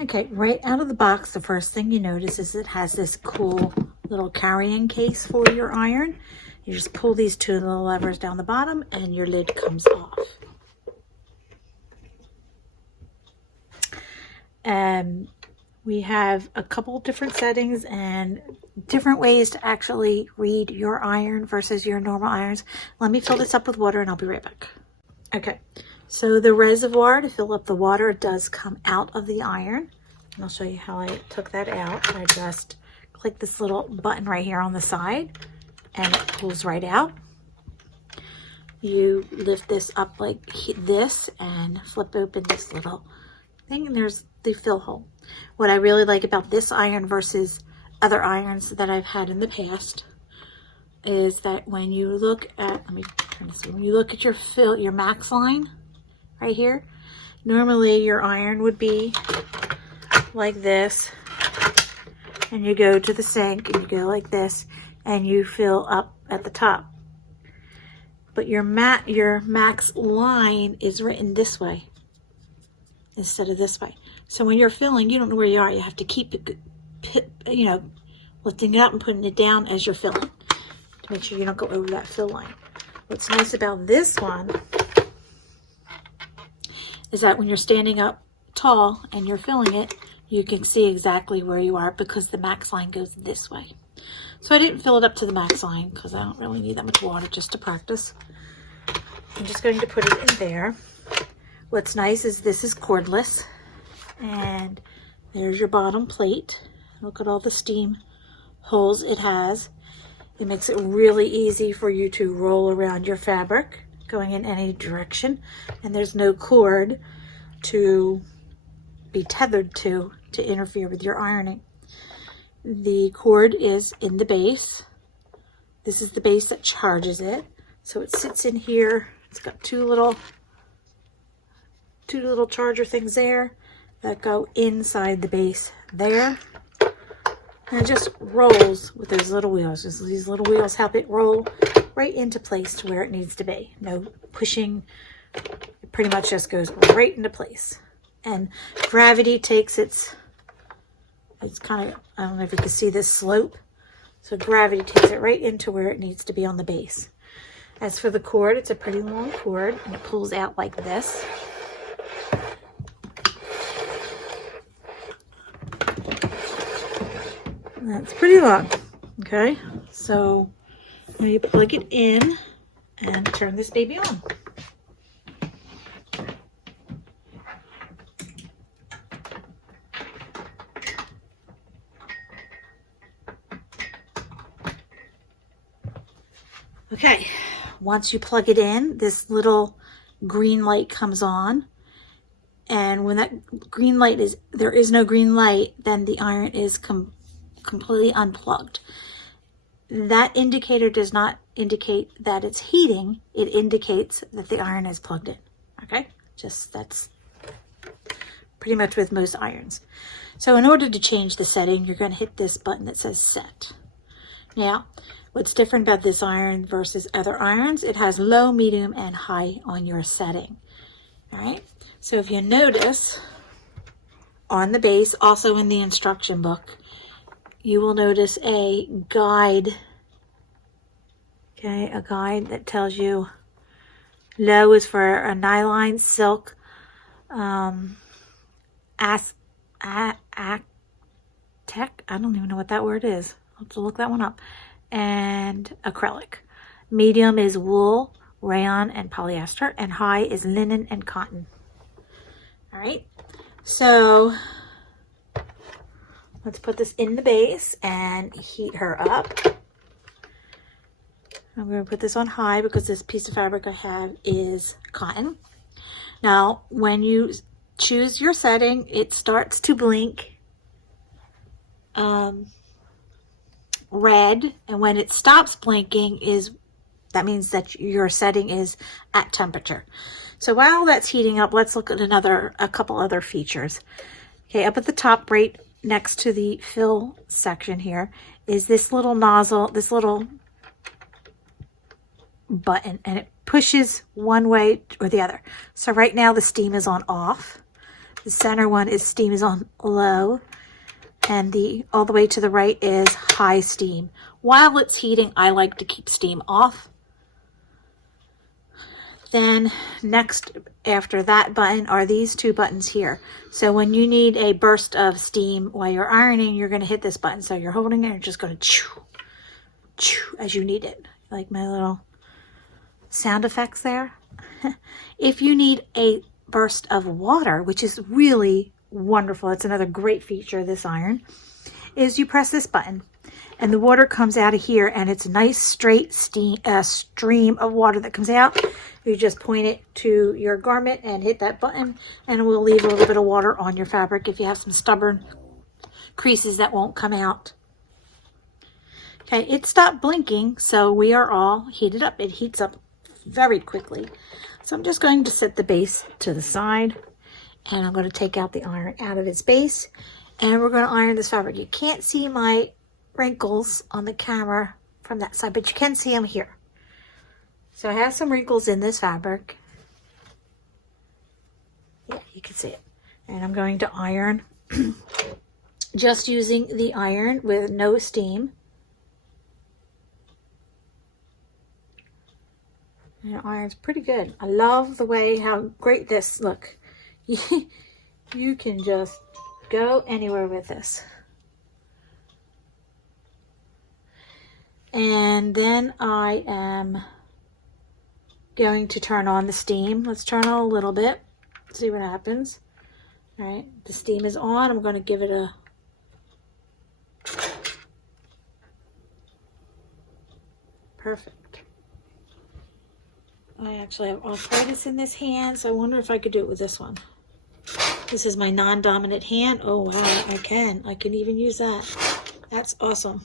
Okay, right out of the box, the first thing you notice is it has this cool little carrying case for your iron. You just pull these two little levers down the bottom and your lid comes off. We have a couple different settings and different ways to actually read your iron versus your normal irons. Let me fill this up with water and I'll be right back. Okay, so the reservoir to fill up the water does come out of the iron. And I'll show you how I took that out. I just click this little button right here on the side and it pulls right out. You lift this up like this and flip open this little thing and there's the fill hole. What I really like about this iron versus other irons that I've had in the past is that when you look at, let me turn this, when you look at your max line right here, normally your iron would be like this and you go to the sink and you go like this and you fill up at the top. But your max line is written this way instead of this way. So when you're filling, you don't know where you are. You have to keep it, you know, lifting it up and putting it down as you're filling to make sure you don't go over that fill line. What's nice about this one is that when you're standing up tall and you're filling it, you can see exactly where you are because the max line goes this way. So I didn't fill it up to the max line because I don't really need that much water just to practice. I'm just going to put it in there. What's nice is this is cordless. And there's your bottom plate. Look at all the steam holes it has. It makes it really easy for you to roll around your fabric going in any direction. And there's no cord to be tethered to interfere with your ironing. The cord is in the base. This is the base that charges it. So it sits in here. It's got two little charger things there that go inside the base there. And it just rolls with those little wheels. Just these little wheels help it roll right into place to where it needs to be. No pushing. It pretty much just goes right into place. And gravity takes it's kind of, I don't know if you can see this slope. So gravity takes it right into where it needs to be on the base. As for the cord, it's a pretty long cord and it pulls out like this. That's pretty long. Okay, so now you plug it in and turn this baby on. Okay, once you plug it in, this little green light comes on. And when that green light is, there is no green light, then the iron is completely unplugged. That indicator does not indicate that it's heating. It indicates that the iron is plugged in. Okay, just that's pretty much with most irons. So in order to change the setting, you're going to hit this button that says set. Now, what's different about this iron versus other irons, it has low, medium, and high on your setting. All right, so if you notice on the base, also in the instruction book, you will notice a guide. Okay, a guide that tells you low is for a nylon, silk, tech. I don't even know what that word is. I'll have to look that one up. And acrylic. Medium is wool, rayon, and polyester. And high is linen and cotton. All right. So let's put this in the base and heat her up. I'm going to put this on high because this piece of fabric I have is cotton. Now, when you choose your setting, it starts to blink red, and when it stops blinking, that means that your setting is at temperature. So while that's heating up, let's look at a couple other features. Okay, up at the top right next to the fill section here is this little nozzle, this little button, and it pushes one way or the other. So right now the steam is on off, The center one is steam is on low, and the all the way to the right is high steam. While it's heating, I like to keep steam off. Then next after that button are these two buttons here. So when you need a burst of steam while you're ironing, you're going to hit this button. So you're holding it and you're just going to chew, chew as you need it. Like my little sound effects there. If you need a burst of water, which is really wonderful, it's another great feature of this iron, is you press this button and the water comes out of here, and it's a nice straight stream of water that comes out. You just point it to your garment and hit that button, and it will leave a little bit of water on your fabric if you have some stubborn creases that won't come out. Okay, it stopped blinking, so we are all heated up. It heats up very quickly. So I'm just going to set the base to the side, and I'm going to take out the iron out of its base, and we're going to iron this fabric. You can't see my wrinkles on the camera from that side, but you can see them here. So I have some wrinkles in this fabric. Yeah, you can see it. And I'm going to iron just using the iron with no steam. And the iron's pretty good. I love the way how great this look. You can just go anywhere with this. And then I am going to turn on the steam. Let's turn on a little bit, see what happens. All right, the steam is on. I'm going to give it a perfect. I actually have arthritis in this hand, so I wonder if I could do it with this one. This is my non-dominant hand. Oh wow, I can even use that. That's awesome.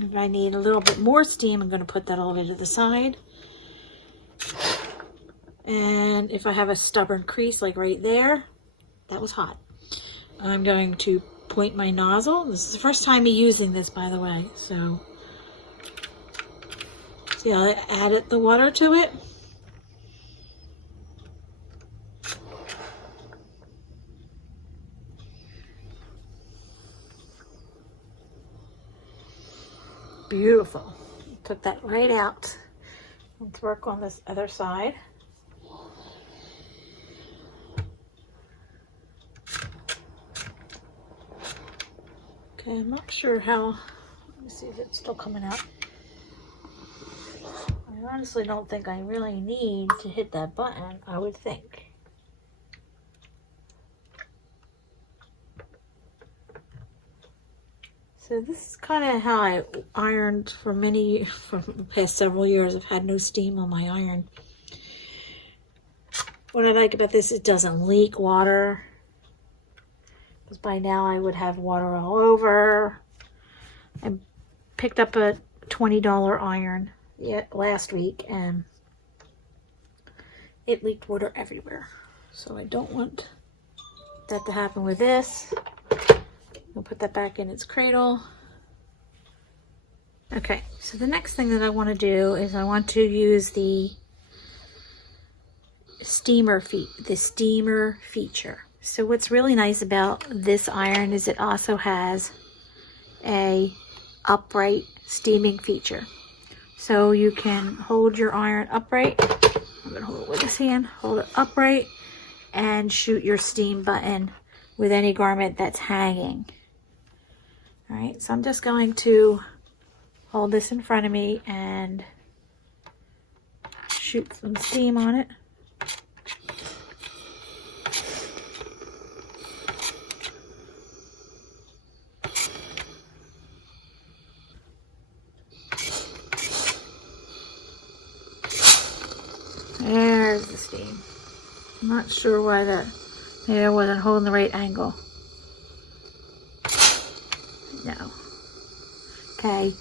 If I need a little bit more steam, I'm going to put that all the way to the side. And if I have a stubborn crease like right there, that was hot. I'm going to point my nozzle. This is the first time me using this, by the way. So, see how I added the water to it? Beautiful. Took that right out. Let's work on this other side. Okay, I'm not sure how, let me see if it's still coming out. I honestly don't think I really need to hit that button, I would think. So this is kind of how I ironed for the past several years. I've had no steam on my iron. What I like about this, it doesn't leak water. Because by now I would have water all over. I picked up a $20 iron last week, and it leaked water everywhere. So I don't want that to happen with this. I'll put that back in its cradle. Okay, so the next thing that I want to do is I want to use the steamer feature. So what's really nice about this iron is it also has a upright steaming feature. So you can hold your iron upright. I'm going to hold it with this hand. Hold it upright and shoot your steam button with any garment that's hanging. All right, so I'm just going to hold this in front of me and shoot some steam on it. There's the steam. I'm not sure why that, maybe I wasn't holding the right angle. No. Okay.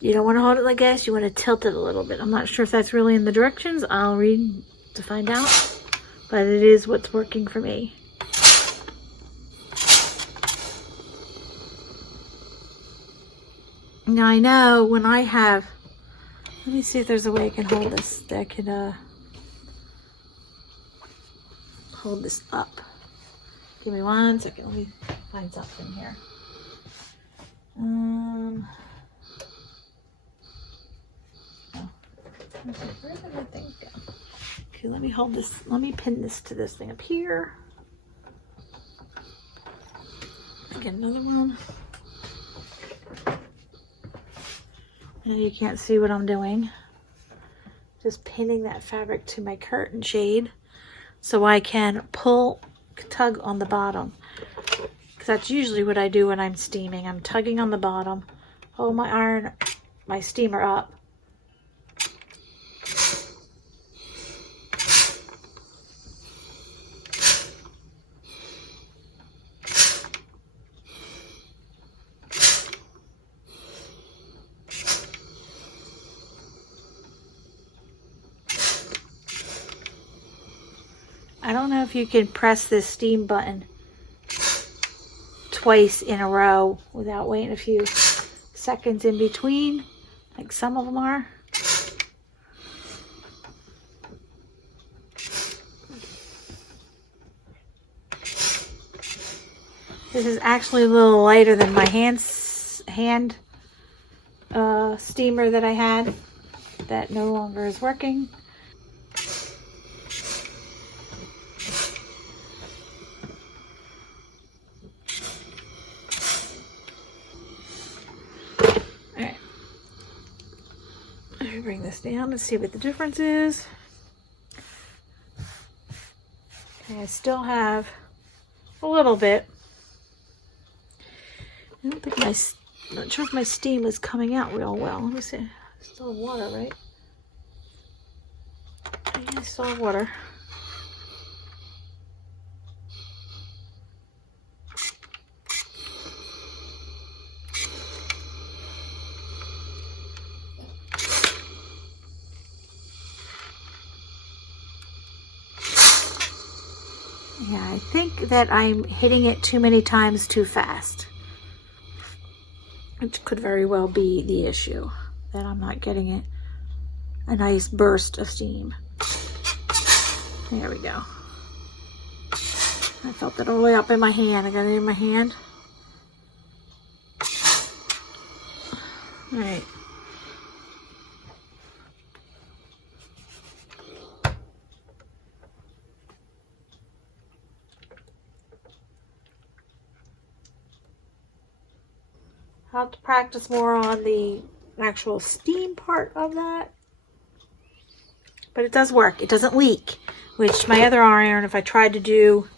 You don't want to hold it like this. You want to tilt it a little bit. I'm not sure if that's really in the directions. I'll read to find out. But it is what's working for me. Now I know when I have, let me see if there's a way I can hold this. That I can hold this up. Give me 1 second. Let me find something here. Oh. Where did my thing go? Okay, let me hold this. Let me pin this to this thing up here. Get another one. And you can't see what I'm doing. Just pinning that fabric to my curtain shade so I can tug on the bottom. Because that's usually what I do when I'm steaming. I'm tugging on the bottom, hold my steamer up. I don't know if you can press this steam button twice in a row without waiting a few seconds in between, like some of them are. This is actually a little lighter than my hand steamer that I had that no longer is working. Bring this down and see what the difference is. Okay, I still have a little bit. I don't think I'm not sure if my steam is coming out real well. Let me see. I still have water, right? Yeah, I still have water. Yeah, I think that I'm hitting it too many times too fast, which could very well be the issue, that I'm not getting a nice burst of steam. There we go. I felt it all the way up in my hand. I got it in my hand. All right. I'll have to practice more on the actual steam part of that. But it does work. It doesn't leak, which my other iron, if I tried to do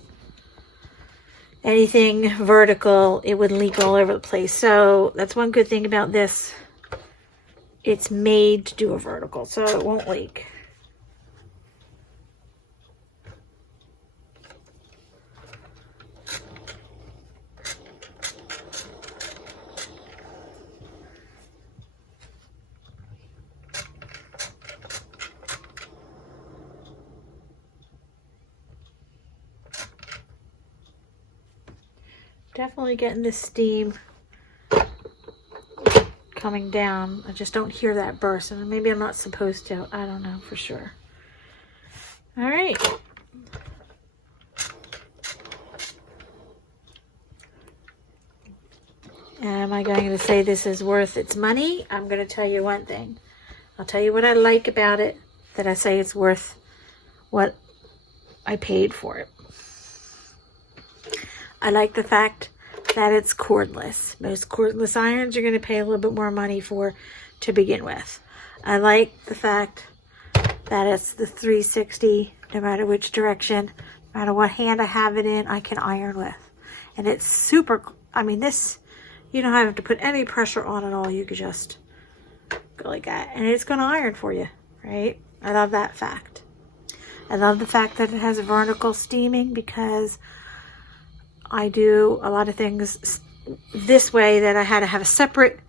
anything vertical, it would leak all over the place. So that's one good thing about this. It's made to do a vertical, so it won't leak. Definitely getting this steam coming down. I just don't hear that burst, and maybe I'm not supposed to. I don't know for sure. All right. Am I going to say this is worth its money? I'm going to tell you one thing. I'll tell you what I like about it, that I say it's worth what I paid for it. I like the fact that it's cordless. Most cordless irons you're going to pay a little bit more money for to begin with. I like the fact that it's the 360, no matter which direction, no matter what hand I have it in, I can iron with. And it's super, I mean this, you don't have to put any pressure on at all. You could just go like that and it's going to iron for you, right? I love that fact. I love the fact that it has vertical steaming, because I do a lot of things this way that I had to have a separate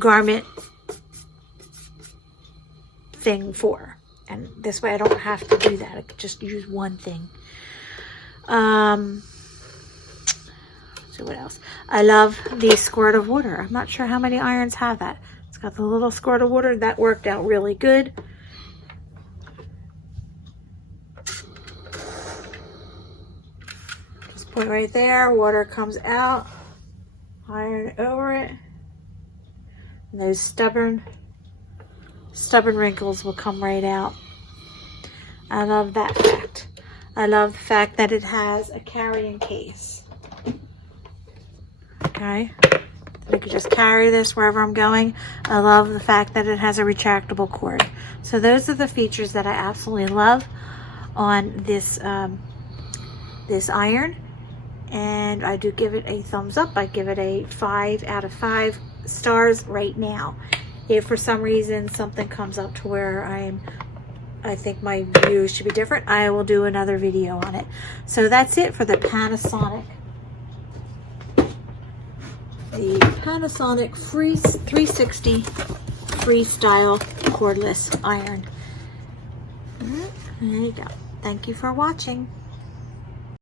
garment thing for. And this way I don't have to do that. I could just use one thing. So what else? I love the squirt of water. I'm not sure how many irons have that. It's got the little squirt of water. That worked out really good. point right there, water comes out, iron over it, and those stubborn wrinkles will come right out. I love that fact. I love the fact that it has a carrying case. Okay, I could just carry this wherever I'm going. I love the fact that it has a retractable cord. So those are the features that I absolutely love on this this iron, and I do give it a thumbs up. I give it a 5 out of 5 stars right now. If for some reason something comes up to where I think my view should be different, I will do another video on it. So that's it for the Panasonic. The Panasonic 360 freestyle cordless iron. There you go. Thank you for watching.